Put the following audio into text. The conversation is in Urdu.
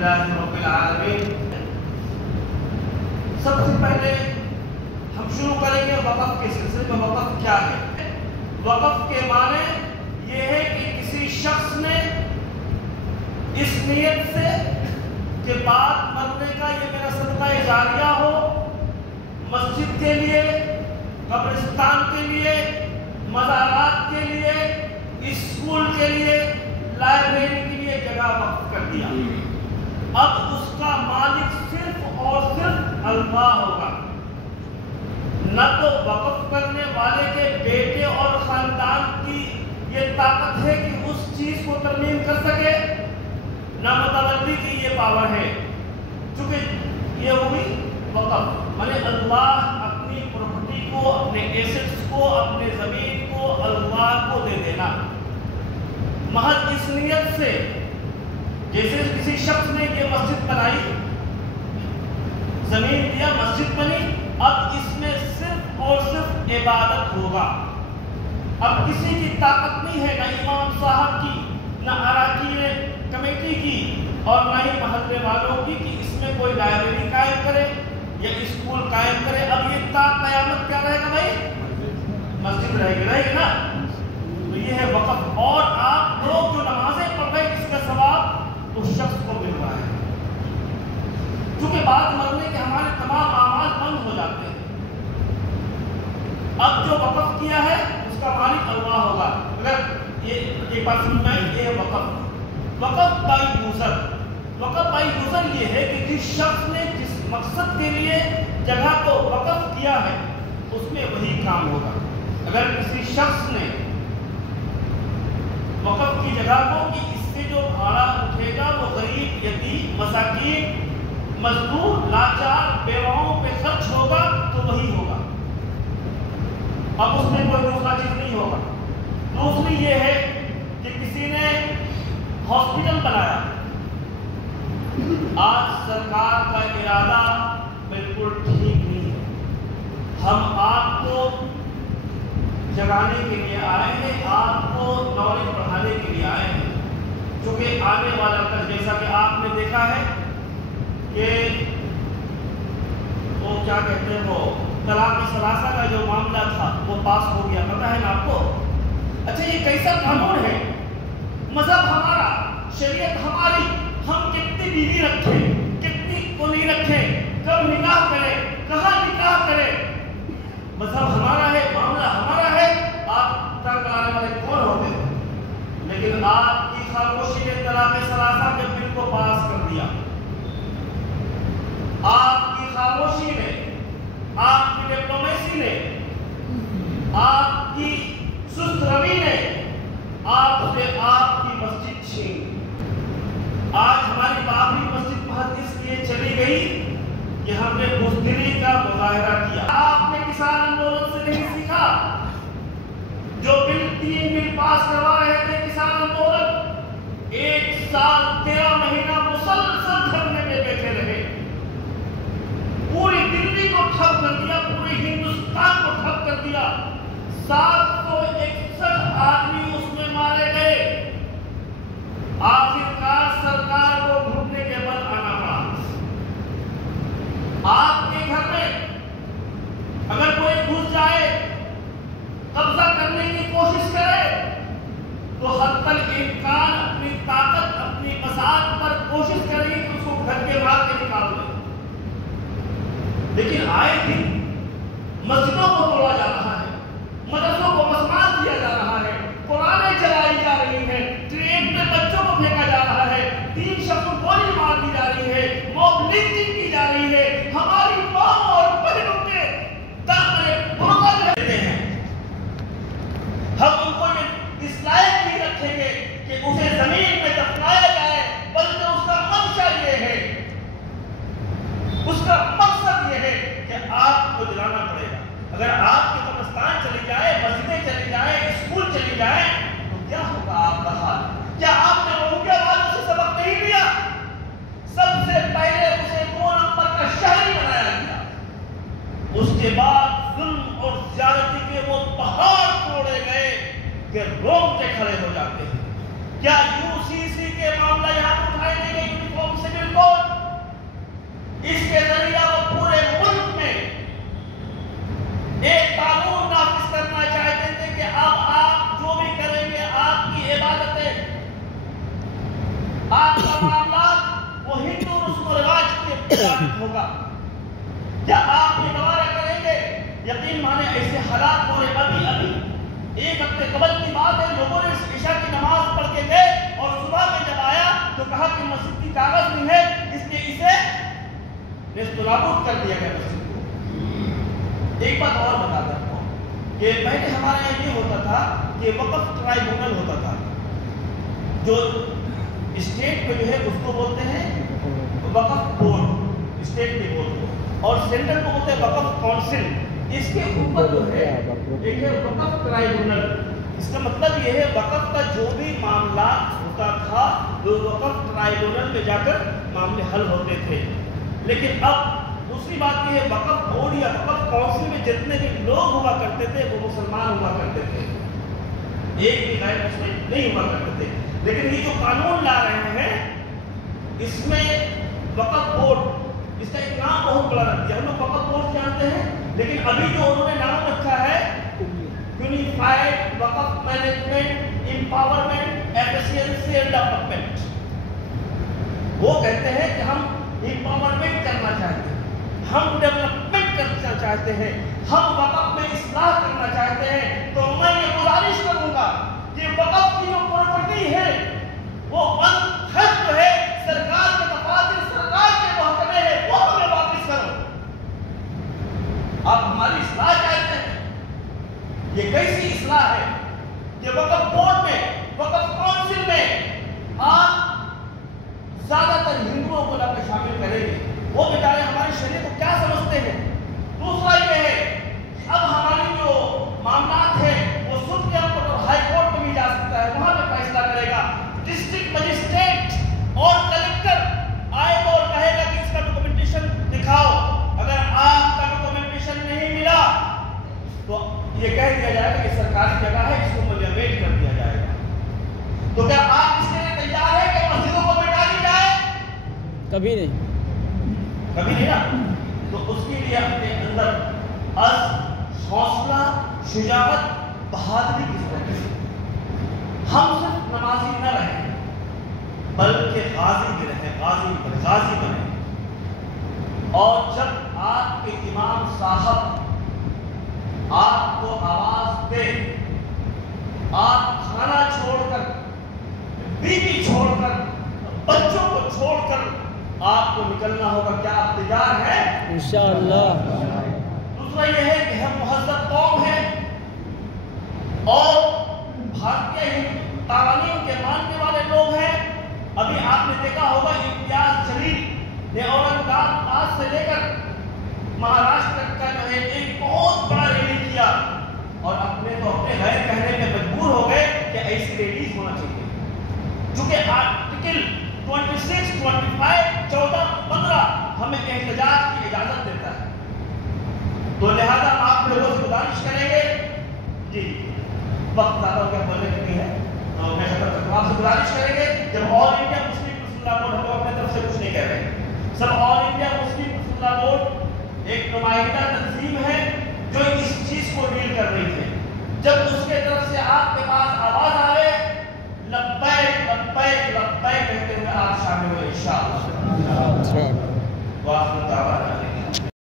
للہ رب العالمین۔ سب سے پہلے ہم شروع کریں گے وقف کے سلسلے میں۔ وقف کیا ہے؟ وقف کے معنی یہ ہے کہ کسی شخص نے اس نیت سے کہ بعد مرنے کا یہ میرا صدقہ جاریہ ہو، مسجد کے لیے، قبرستان کے لیے، مزارات کے لیے، اسکول کے لیے، لائبریری کے لیے جگہ وقف کر دیا، اب اس کا مالک صرف اور صرف اللہ ہوگا۔ نہ تو وقف کرنے والے کے بیٹے اور خاندان کی یہ طاقت ہے کہ اس چیز کو ترمیم کر سکے، نہ متولی کی یہ پاور ہے، چونکہ یہ ہوئی وقف مانے اللہ اپنی پراپرٹی کو، اپنے ایسٹس کو، اپنے زمین کو اللہ کو دے دینا محض اس نیت سے۔ جیسے کسی شخص نے یہ مسجد بنائی، زمین دیا، مسجد بنی، اب اس میں صرف اور صرف عبادت ہوگا۔ اب کسی کی طاقت نہیں ہے، نہ امام صاحب کی، نہ اراکین کمیٹی کی، اور نہ ہی محلے والوں کی کہ اس میں کوئی لائبریری قائم کرے یا اسکول قائم کرے۔ اب یہ تا قیامت کیا رہے گا بھائی؟ مسجد رہے گی نا۔ تو یہ ہے وقف۔ اور آپ لوگ جو نمازیں پڑھ رہے ہیں اس کا ثواب اس شخص کو مل رہا ہے، کیونکہ بعد مرنے کے ہمارے تمام اعمال بند ہو جاتے ہیں۔ اب جو وقف کیا ہے اس کا مالک اللہ ہوگا۔ اگر یہ ایک بات سمجھ میں آئی، یہ ہے وقف۔ وقف بائی یوزر، وقف بائی یوزر یہ ہے کہ جس شخص نے جس مقصد کے لیے جگہ کو وقف کیا ہے اس میں وہی کام ہوگا۔ اگر کسی شخص نے وقف کی جگہ کو کہ اس سے جو بھاڑا اٹھے گا وہ غریب، یتیم، مساکین، مزدور، لاچار، بیواؤں پہ خرچ ہوگا تو وہی ہوگا، اب اس میں کوئی دوسرا چیز نہیں ہوگا۔ دوسری یہ ہے کہ کسی نے ہاسپٹل بنایا، آج سرکار کا ارادہ بالکل ٹھیک نہیں ہے، ہم آپ کو جگانے کے لیے آئے ہیں، آپ کو نالج پڑھانے کے لیے آئے ہیں، چونکہ آنے والا کل جیسا کہ آپ نے دیکھا ہے کہ وہ کیا کہتے ہیں، وہ طلاق ثلاثہ کا جو معاملہ تھا وہ پاس ہو گیا، پتہ ہے نا آپ کو؟ اچھا یہ کیسا قانون ہے؟ مذہب ہمارا، شریعت ہماری، ہم کتنی بیوی رکھیں، کتنی کو نہیں رکھیں، کب نکاح کریں، کہاں نکاح کریں، مذہب ہمارا ہے، معاملہ ہمارا ہے، آپ تنگ آنے والے کون ہوتے ہیں؟ لیکن آپ کی خاموشی نے طلاق ثلاثہ کے بل کو پاس کر دیا، آپ کی خاموشی نے، آپ کی ڈپلومیسی نے، آپ کی سست روی نے آپ سے آپ کی مسجد چھین۔ آج ہماری بابری مسجد بہت اس لیے چلی گئی کہ ہم نے بزدلی کا مظاہرہ کیا۔ آپ نے کسان آندولن سے نہیں سیکھا، جو بل 3 بل پاس کروا رہے تھے کسان آندولن، 1 سال 13 مہینہ مسلسل دھرنے میں بیٹھے رہے، پوری دلی کو ٹھپ کر دیا، پورے ہندوستان کو ٹھپ کر دیا، 761 آدمی اس میں مارے گئے، آخرکار سرکار کو گھٹنے کے بل آنا پڑا۔ آپ کے گھر میں اگر کوئی گھس جائے، قبضہ کرنے کی کوشش کرے تو حتی الامکان اپنی طاقت، اپنی بساط پر کوشش کرے کہ اس کو گھر کے باہر کے نکال دے۔ لیکن آئے دن مسجدوں کو توڑا جا رہا ہے، مدرسوں کو مسمار کیا جا رہا ہے، قرآنیں چلائی جا رہی ہیں، ٹرین میں بچوں کو پھینکا جا رہا ہے، 3 شخص کو گولی مار دی جا رہی ہے، موب لنچنگ کی جا رہی ہے، ہماری ماں اور بہنوں کے دامنے بھونکل رہتے ہیں۔ ہم ان کو اس لائق نہیں رکھیں گے کہ اسے زمین میں دفنایا جائے، بلکہ اس کا منشا یہ ہے، اس کا مقصد یہ ہے کہ آپ کو جلانا پڑے گا۔ اگر آپ کے قبرستان چلی جائے، مسجدیں چلی جائیں، اسکول چلی جائیں تو کیا ہوگا آپ کا حال؟ کیا آپ نے روکے والوں سے سبق نہیں لیا؟ سب سے پہلے اسے آپ کا معاملہ وہ ہندو رسم و رواج کے مطابق ہوگا؟ کیا آپ یہ گوارا کریں گے؟ یقین مانے ایسے حالات ہو رہے ابھی ایک ہفتے قبل کی بات ہے، لوگوں نے عشاء کی نماز پڑھ کے گئے اور صبح میں جب آیا تو کہا کہ مسجد کی کاغذ نہیں ہے، اس لیے اسے نیست و نابود کر دیا گیا مسجد کو۔ ایک بات اور بتا دیتا ہوں کہ پہلے ہمارے یہاں یہ ہوتا تھا کہ وقف ٹرائبیونل ہوتا تھا، جو اسٹیٹ پہ جو ہے اس کو بولتے ہیں وقف بورڈ، اسٹیٹ کے بورڈ کو، اور سینٹر کو بولتے ہیں وقف کونسل۔ اس کے اوپر جو ہے ایک ہے وقف ٹرائبیونل۔ اس کا مطلب یہ ہے وقف کا جو بھی معاملات ہوتا تھا وہ وقف ٹرائبیونل میں جا کر معاملے حل ہوتے تھے۔ لیکن اب دوسری بات یہ ہے وقف بورڈ یا وقف کونسل میں جتنے بھی لوگ ہوا کرتے تھے وہ مسلمان ہوا کرتے تھے، ایک بھی غیر مسلم نہیں ہوا کرتے تھے۔ لیکن یہ جو قانون لا رہے ہیں اس میں وقف بورڈ، اس کا ایک نام بہت بڑا رکھ دیا، ہم لوگ وقف بورڈ جانتے ہیں، لیکن ابھی جو انہوں نے نام رکھا ہے یونیفائڈ وقف management empowerment efficiency and development. وہ کہتے ہیں کہ ہم امپاورمنٹ کرنا چاہتے ہیں، ہم ڈیولپمنٹ کرنا چاہتے ہیں، ہم وقف میں اصلاح کرنا چاہتے ہیں۔ تو میں یہ گزارش کروں گا کہ وقف کی جو پراپرٹی ہے وہ بند خرچ جو ہے سرکار کے دفاتر، سرکار کے محکمے ہے، وہ ہمیں واپس کرو۔ آپ ہماری اصلاح چاہتے ہیں، یہ کیسی اصلاح ہے کہ وقف بورڈ میں، وقف کونسل میں آپ زیادہ تر ہندوؤں کو لا کر شامل کریں گے؟ وہ بیچارے ہماری شریعت کو کیا سمجھتے ہیں؟ دوسرا یہ ہے اب ہماری جو معاملات ہیں وہ سپریم کورٹ اور ہائی کورٹ میں بھی جا سکتا ہے، وہاں پہ فیصلہ کرے گا۔ ڈسٹرکٹ مجسٹریٹ اور کلکٹر آئے گا اور کہے گا کہ اس کا ڈاکومنٹیشن دکھاؤ، اگر آپ کا ڈاکومنٹیشن نہیں ملا تو یہ کہہ دیا جائے گا کہ سرکاری جگہ ہے، اس کو ملیمیٹ کر دیا جائے گا۔ تو کیا آپ اس کے لیے تیار ہیں کہ مسجدوں کو مٹا دی جائے؟ کبھی نہیں، کبھی نہیں نا۔ تو اس کے لیے اپنے اندر عزم، حوصلہ، شجاعت، بہادری کی ضرورت ہے۔ ہم صرف نمازی نہ رہیں بلکہ غازی بھی رہیں، غازی بنیں۔ اور جب آپ کے امام صاحب آپ کو آواز دے، آپ کھانا چھوڑ کر، بیوی چھوڑ کر، بچوں کو چھوڑ کر آپ کو نکلنا ہوگا، کیا آپ تیار ہیں؟ انشاءاللہ۔ دوسرا یہ ہے کہ ہم مہذب قوم ہیں اور بھارتیہ قوانین کے ماننے والے لوگ ہیں۔ ابھی آپ نے دیکھا ہوگا امتیاز جلیل نے اورنگ آباد سے لے کر مہاراشٹر کا جو ہے ایک بہت بڑا ریلی کیا، اور اپنے غیر کہنے پہ مجبور ہو گئے کہ ایسی ریلیز ہونا چاہیے، چونکہ آرٹیکل 26، 25، 14، 15 ہمیں احتجاج کی اجازت دیتا ہے۔ تو لہذا آپ لوگوں سے گزارش کریں گے، جی وقت زیادہ ہو گیا بولنے کے لیے ہے، تو میں آپ سے گزارش کریں گے جب آل انڈیا مسلم پرسنل بورڈ، ہم اپنے طرف سے کچھ نہیں کہہ رہے ہیں، سب آل انڈیا مسلم پرسنل بورڈ ایک نمائندہ تنظیم ہے جو اس چیز کو ڈیل کر رہی ہے۔ جب اس کے طرف سے آپ کے پاس آواز آئے لبیک لبیک لبیک کہتے ہوئے آپ شامل ہوئے انشاءاللہ۔